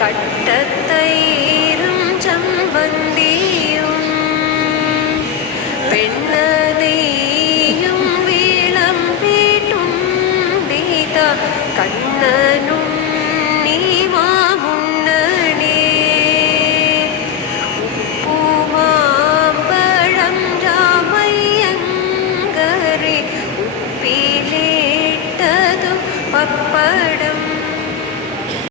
கட்டத்தைரும் சம்பந்தியும் பெண்ணதையும் வீழம் வீட்டும் வீதா கண்ணனும் படு